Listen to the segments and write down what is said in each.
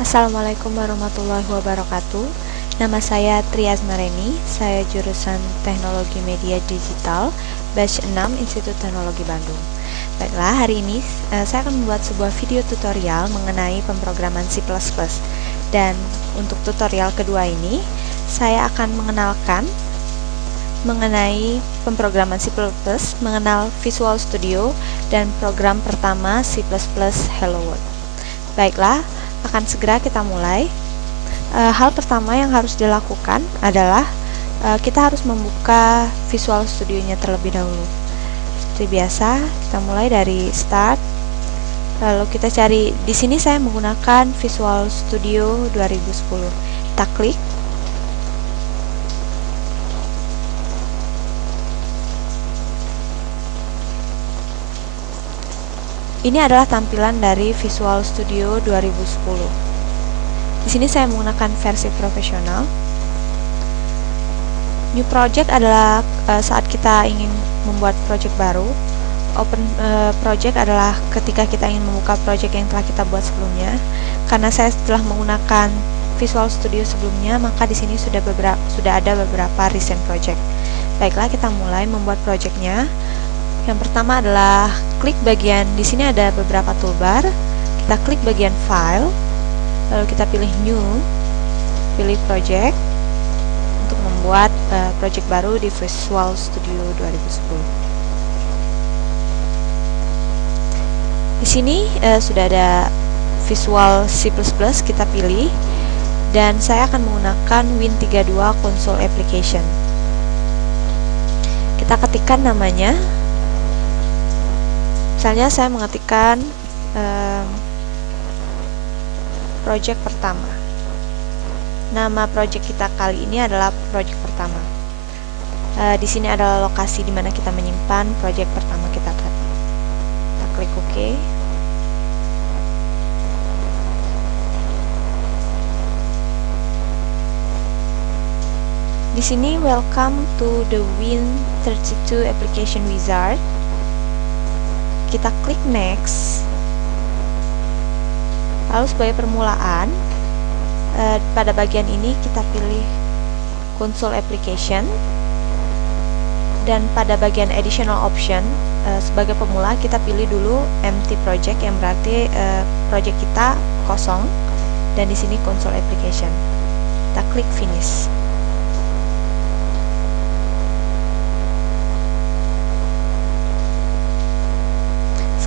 Assalamualaikum warahmatullahi wabarakatuh. Nama saya Trias Mareni, saya jurusan Teknologi Media Digital, Batch 6 Institut Teknologi Bandung. Baiklah, hari ini saya akan membuat sebuah video tutorial mengenai pemrograman C++. Dan untuk tutorial kedua ini, saya akan mengenalkan mengenai pemrograman C++, mengenal Visual Studio, dan program pertama C++ Hello World. Baiklah, akan segera kita mulai. Hal pertama yang harus dilakukan adalah kita harus membuka Visual Studio-nya terlebih dahulu. Seperti biasa, kita mulai dari Start. Lalu kita cari, di sini saya menggunakan Visual Studio 2010. Kita klik. Ini adalah tampilan dari Visual Studio 2010. Di sini saya menggunakan versi profesional. New project adalah saat kita ingin membuat project baru. Open project adalah ketika kita ingin membuka project yang telah kita buat sebelumnya. Karena saya telah menggunakan Visual Studio sebelumnya, maka di sini sudah ada beberapa recent project. Baiklah, kita mulai membuat projectnya. Yang pertama adalah klik bagian, di sini ada beberapa toolbar. Kita klik bagian File, lalu kita pilih New, pilih Project untuk membuat project baru di Visual Studio 2010. Di sini sudah ada Visual C++, kita pilih, dan saya akan menggunakan Win32 Console Application. Kita ketikkan namanya. Misalnya saya mengetikkan project pertama. Nama project kita kali ini adalah project pertama. Di sini adalah lokasi di mana kita menyimpan project pertama kita tadi. Kita klik OK. Di sini welcome to the Win32 Application Wizard. Kita klik Next. Lalu sebagai permulaan, pada bagian ini kita pilih Console Application, dan pada bagian Additional Option, sebagai pemula kita pilih dulu Empty Project, yang berarti project kita kosong, dan di sini Console Application. Kita klik Finish.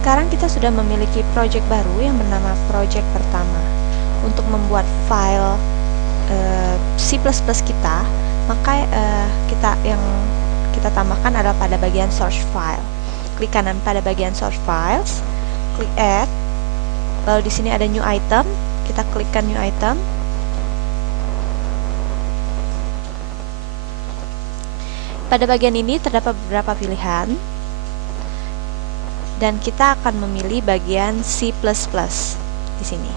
Sekarang kita sudah memiliki project baru yang bernama project pertama. Untuk membuat file C++ kita, maka yang kita tambahkan adalah pada bagian Source File. Klik kanan pada bagian Source Files, klik Add. Lalu di sini ada New Item, kita klikkan New Item. Pada bagian ini terdapat beberapa pilihan, dan kita akan memilih bagian C++ di sini.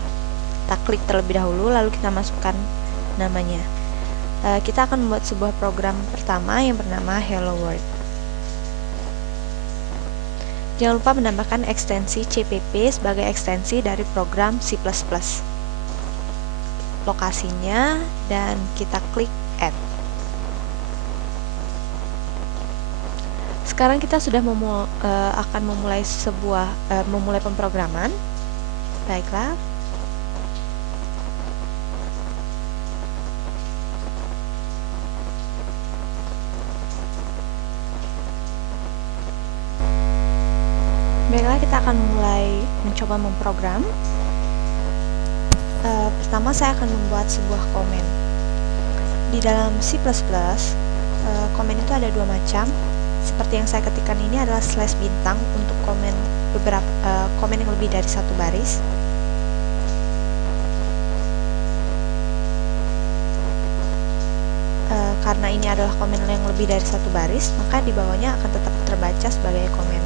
Kita klik terlebih dahulu, lalu kita masukkan namanya. Kita akan membuat sebuah program pertama yang bernama Hello World. Jangan lupa menambahkan ekstensi CPP sebagai ekstensi dari program C++. Lokasinya, dan kita klik Add. Sekarang kita sudah akan memulai memulai pemrograman. Baiklah. Baiklah, kita akan mulai mencoba memprogram. Pertama saya akan membuat sebuah komen. Di dalam C++, komen itu ada dua macam. Seperti yang saya ketikkan ini adalah slash bintang untuk komen komen yang lebih dari satu baris. Karena ini adalah komen yang lebih dari satu baris, maka di bawahnya akan tetap terbaca sebagai komen.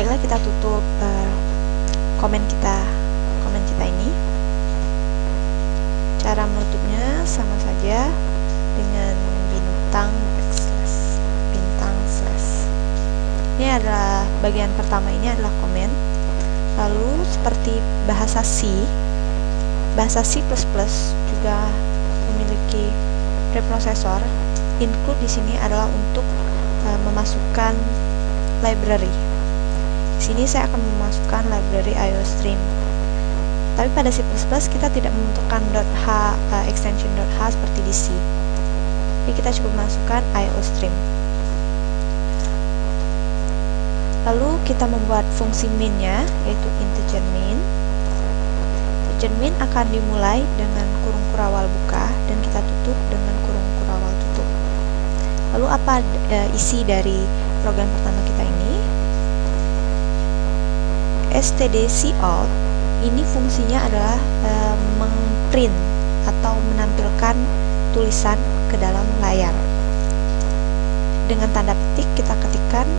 Baiklah, kita tutup komen kita ini. Cara menutupnya sama saja dengan bintang slash. Ini adalah bagian pertama, ini adalah komen. Lalu seperti bahasa C juga memiliki preprosesor. Include di sini adalah untuk memasukkan library. Di sini saya akan memasukkan library IOStream. Tapi pada C++ kita tidak membutuhkan extension .h seperti di C. Jadi kita cukup masukkan IOStream. Lalu kita membuat fungsi min-nya, yaitu integer min. Integer min akan dimulai dengan kurung kurawal buka dan kita tutup dengan kurung kurawal tutup. Lalu apa isi dari program pertama kita ini? stdcout ini fungsinya adalah mengprint atau menampilkan tulisan ke dalam layar. Dengan tanda petik kita ketikkan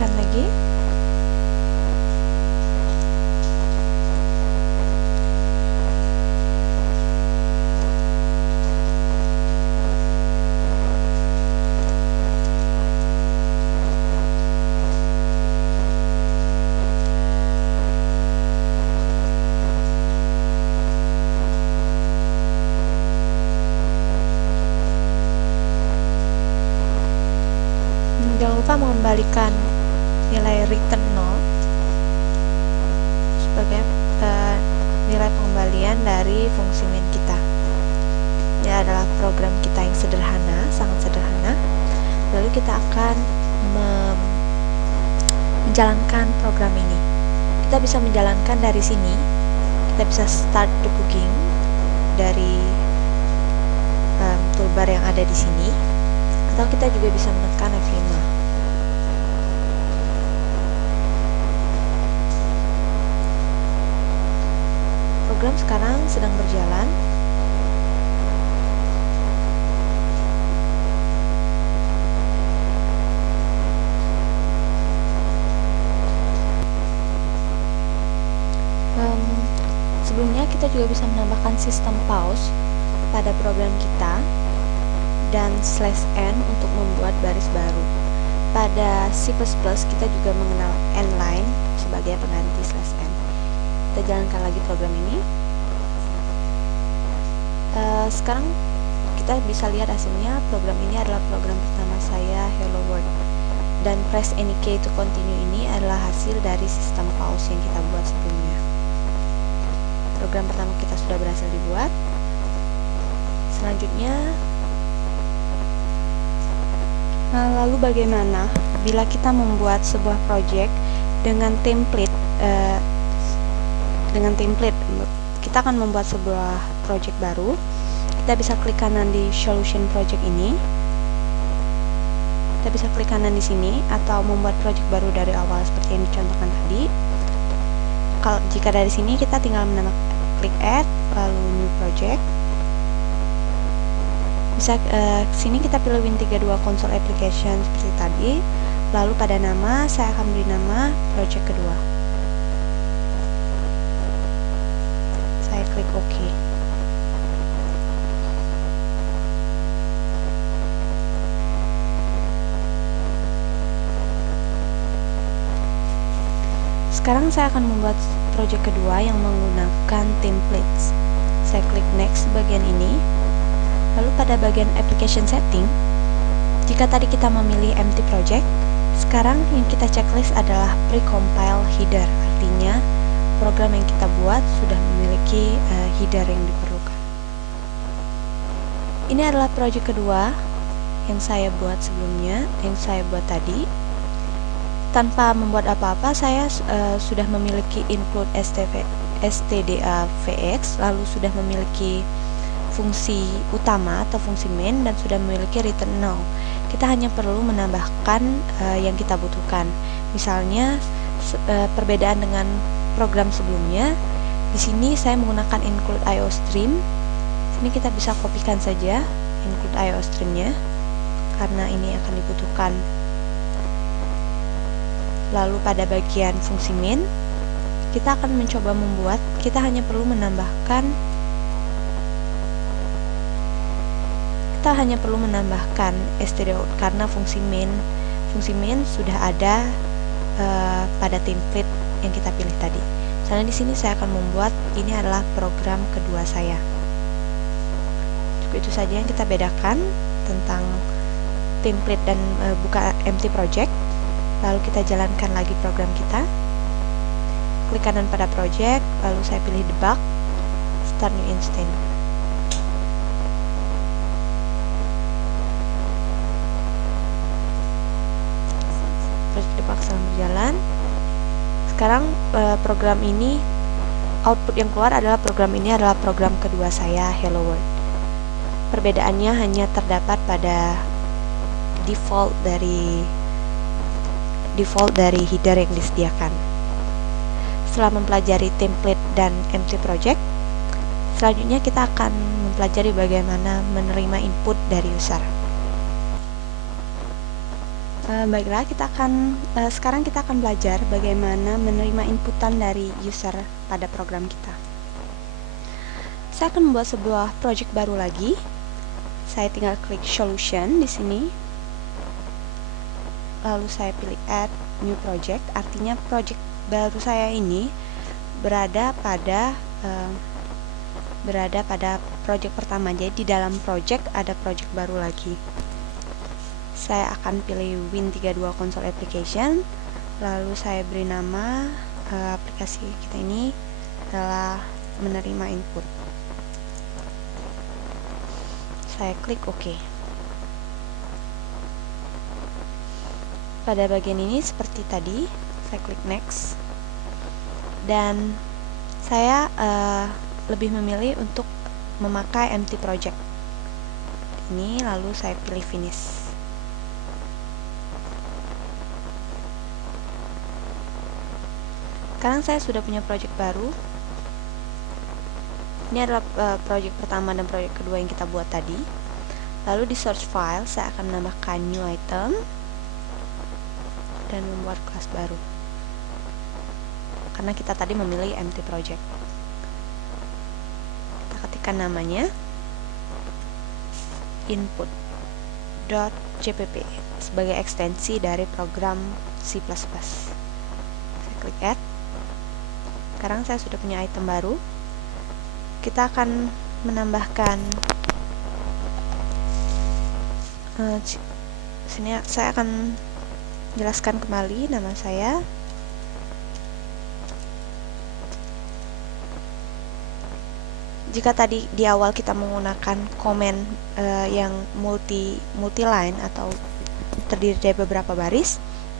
lagi. Jangan lupa mengembalikan nilai return 0 sebagai nilai pengembalian dari fungsi min kita. Ini adalah program kita yang sederhana, sangat sederhana. Lalu kita akan menjalankan program ini. Kita bisa menjalankan dari sini. Kita bisa start debugging dari toolbar yang ada di sini, atau kita juga bisa menekan F5. Program sekarang sedang berjalan. Sebelumnya kita juga bisa menambahkan sistem pause pada program kita dan /n untuk membuat baris baru. Pada C++ kita juga mengenal nline sebagai pengganti /n. Kita jalankan lagi program ini. Sekarang kita bisa lihat hasilnya. Program ini adalah program pertama saya, Hello World, dan press any key to continue ini adalah hasil dari sistem pause yang kita buat sebelumnya. Program pertama kita sudah berhasil dibuat. Selanjutnya, lalu bagaimana bila kita membuat sebuah project dengan template? Kita akan membuat sebuah project baru. Kita bisa klik kanan di solution project ini. Kita bisa klik kanan di sini atau membuat project baru dari awal seperti yang dicontohkan tadi. Jika dari sini kita tinggal klik add lalu new project. Bisa sini kita pilih Win32 console application seperti tadi. Lalu pada nama saya akan beri nama project kedua. Saya klik OK. Sekarang saya akan membuat project kedua yang menggunakan templates. Saya klik next bagian ini. Lalu pada bagian application setting, jika tadi kita memilih empty project, sekarang yang kita checklist adalah precompile header. Artinya program yang kita buat sudah memiliki header yang diperlukan. Ini adalah project kedua yang saya buat sebelumnya, yang saya buat tadi. Tanpa membuat apa-apa, saya sudah memiliki include stdavx lalu sudah memiliki fungsi utama atau fungsi main dan sudah memiliki return null. Kita hanya perlu menambahkan yang kita butuhkan. Misalnya perbedaan dengan program sebelumnya, di sini saya menggunakan include IOStream. Sini kita bisa kopikan saja include IOStream-nya karena ini akan dibutuhkan. Lalu pada bagian fungsi main, kita akan mencoba membuat, kita hanya perlu menambahkan stdout karena fungsi main sudah ada pada template yang kita pilih tadi. Misalnya di sini saya akan membuat, ini adalah program kedua saya. Cukup itu saja yang kita bedakan tentang template dan buka empty project. Lalu kita jalankan lagi program kita. Klik kanan pada project, lalu saya pilih debug, start new instance. Project debug sedang berjalan. Sekarang program ini, output yang keluar adalah program kedua saya, Hello World. Perbedaannya hanya terdapat pada default dari header yang disediakan. Setelah mempelajari template dan empty project, selanjutnya kita akan mempelajari bagaimana menerima input dari user. Baiklah, sekarang kita akan belajar bagaimana menerima inputan dari user pada program kita. Saya akan membuat sebuah project baru lagi. Saya tinggal klik solution di sini. Lalu saya pilih add new project, artinya project baru saya ini berada pada project pertama. Jadi di dalam project ada project baru lagi. Saya akan pilih Win32 Console Application, lalu saya beri nama aplikasi kita ini adalah menerima input. Saya klik OK. Pada bagian ini seperti tadi, saya klik next, dan saya lebih memilih untuk memakai empty project ini, lalu saya pilih finish. Sekarang saya sudah punya project baru. Ini adalah project pertama dan project kedua yang kita buat tadi. Lalu di source file saya akan menambahkan new item dan membuat kelas baru, karena kita tadi memilih empty project. Kita ketikkan namanya input.jpp sebagai ekstensi dari program C++. Saya klik add. Sekarang saya sudah punya item baru. Kita akan menambahkan sini saya akan jelaskan kembali nama saya. Jika tadi di awal kita menggunakan komen yang multi line atau terdiri dari beberapa baris,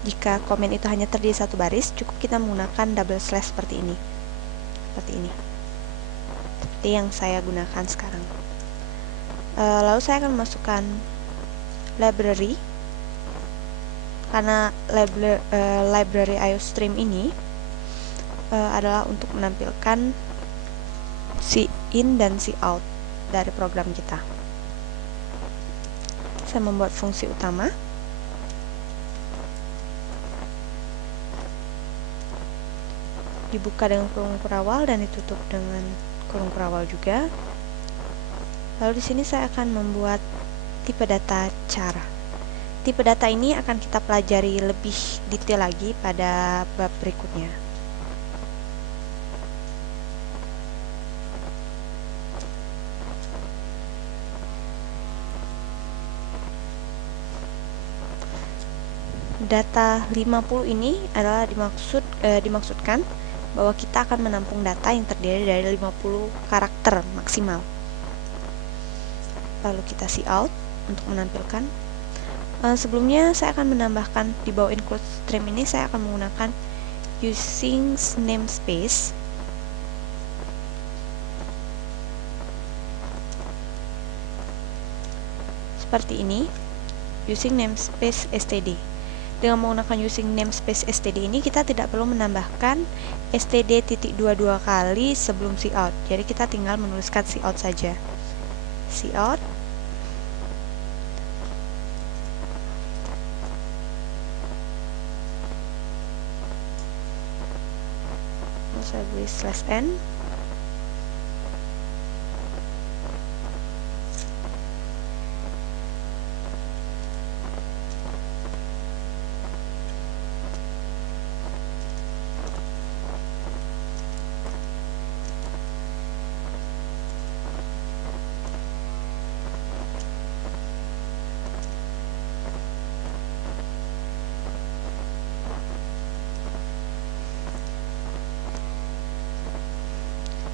jika komen itu hanya terdiri satu baris, cukup kita menggunakan double slash seperti ini. Seperti yang saya gunakan sekarang. Lalu saya akan memasukkan library, karena library IOStream ini adalah untuk menampilkan si in dan si out dari program kita. Saya membuat fungsi utama. Dibuka dengan kurung kurawal dan ditutup dengan kurung kurawal juga. Lalu di sini saya akan membuat tipe data char. Tipe data ini akan kita pelajari lebih detail lagi pada bab berikutnya. Data 50 ini adalah dimaksudkan bahwa kita akan menampung data yang terdiri dari 50 karakter maksimal. Lalu kita cout untuk menampilkan. Sebelumnya saya akan menambahkan di bawah include stream ini, saya akan menggunakan using namespace. seperti ini, using namespace std. Dengan menggunakan using namespace std ini, kita tidak perlu menambahkan std.22 kali sebelum cout. Jadi kita tinggal menuliskan cout saja. Cout saya beri /n.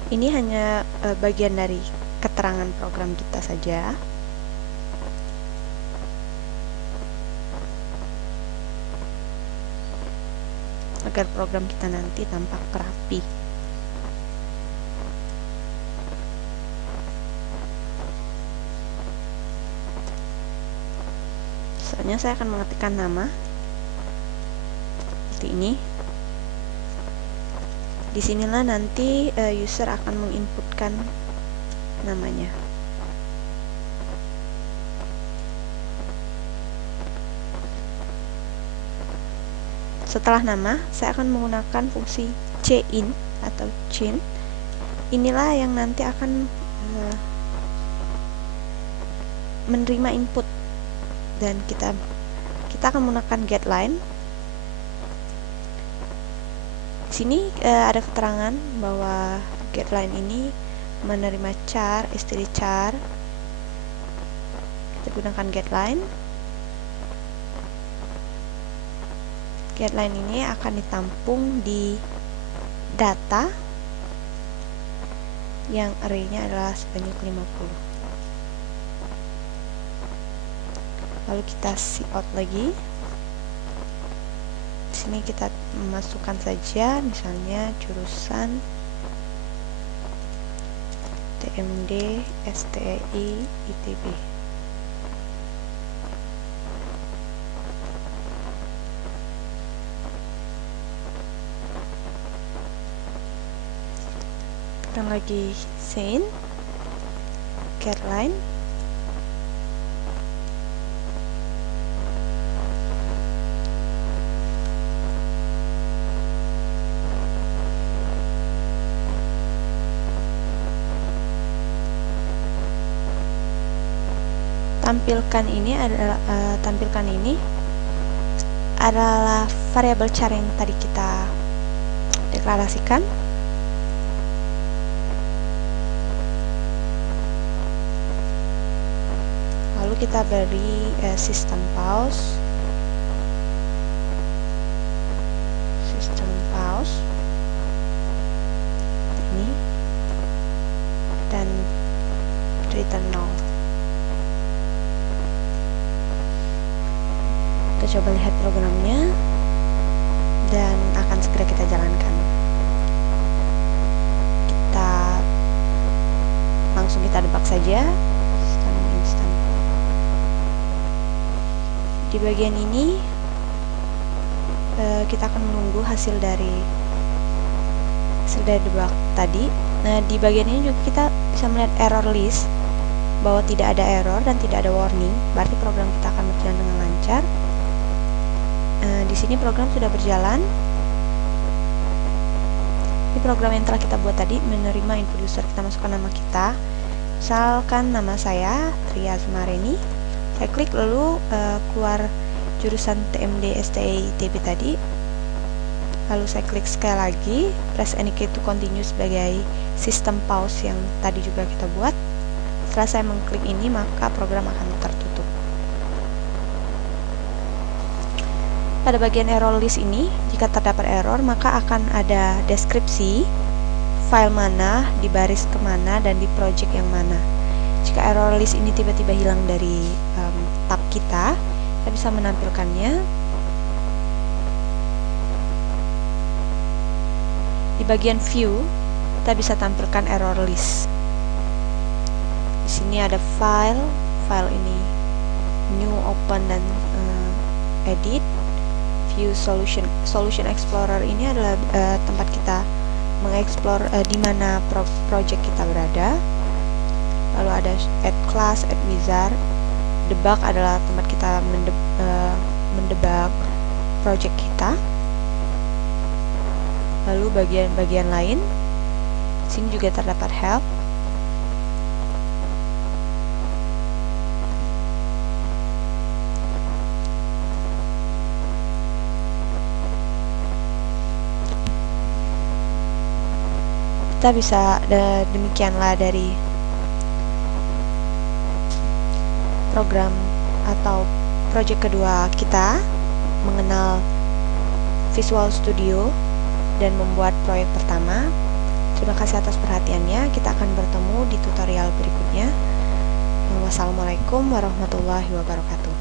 Ini hanya bagian dari keterangan program kita saja. Agar program kita nanti tampak rapi. Misalnya saya akan mengetikkan nama seperti ini. Disinilah nanti user akan menginputkan namanya. Setelah nama, saya akan menggunakan fungsi cin atau cin. Inilah yang nanti akan menerima input, dan kita akan menggunakan getLine. Di sini ada keterangan bahwa getLine ini menerima char, std char. Kita gunakan getLine. GetLine ini akan ditampung di data yang array-nya adalah sebanyak 50. Lalu kita cout lagi. Ini kita memasukkan saja misalnya jurusan TMD STEI ITB. Dan lagi sin getLine. Tampilkan ini adalah variabel char yang tadi kita deklarasikan. Lalu kita beri system pause ini, dan return null. Kita coba lihat programnya dan akan segera kita jalankan. Langsung kita debug saja. Instant. Di bagian ini kita akan menunggu hasil dari debug tadi. Nah, di bagian ini juga kita bisa melihat error list bahwa tidak ada error dan tidak ada warning. Berarti program kita akan berjalan dengan lancar. Di sini program sudah berjalan. Ini program yang telah kita buat tadi, menerima input user. Kita masukkan nama kita, misalkan nama saya Trias Mareni. Saya klik, lalu keluar jurusan TMD STEI ITB tadi. Lalu saya klik sekali lagi, press any key to continue sebagai sistem pause yang tadi juga kita buat. Setelah saya mengklik ini, maka program akan tertutup. Pada bagian error list ini, jika terdapat error, maka akan ada deskripsi file mana, di baris kemana, dan di project yang mana. Jika error list ini tiba-tiba hilang dari tab kita bisa menampilkannya. Di bagian view, kita bisa tampilkan error list. Di sini ada file ini new, open, dan edit. View Solution Explorer ini adalah tempat kita mengeksplor di mana project kita berada. Lalu ada add class, add wizard. Debug adalah tempat kita mendebug project kita. Lalu bagian-bagian lain, sini juga terdapat help. Kita bisa, demikianlah dari program atau project kedua kita mengenal Visual Studio dan membuat proyek pertama. Terima kasih atas perhatiannya. Kita akan bertemu di tutorial berikutnya. Wassalamualaikum warahmatullahi wabarakatuh.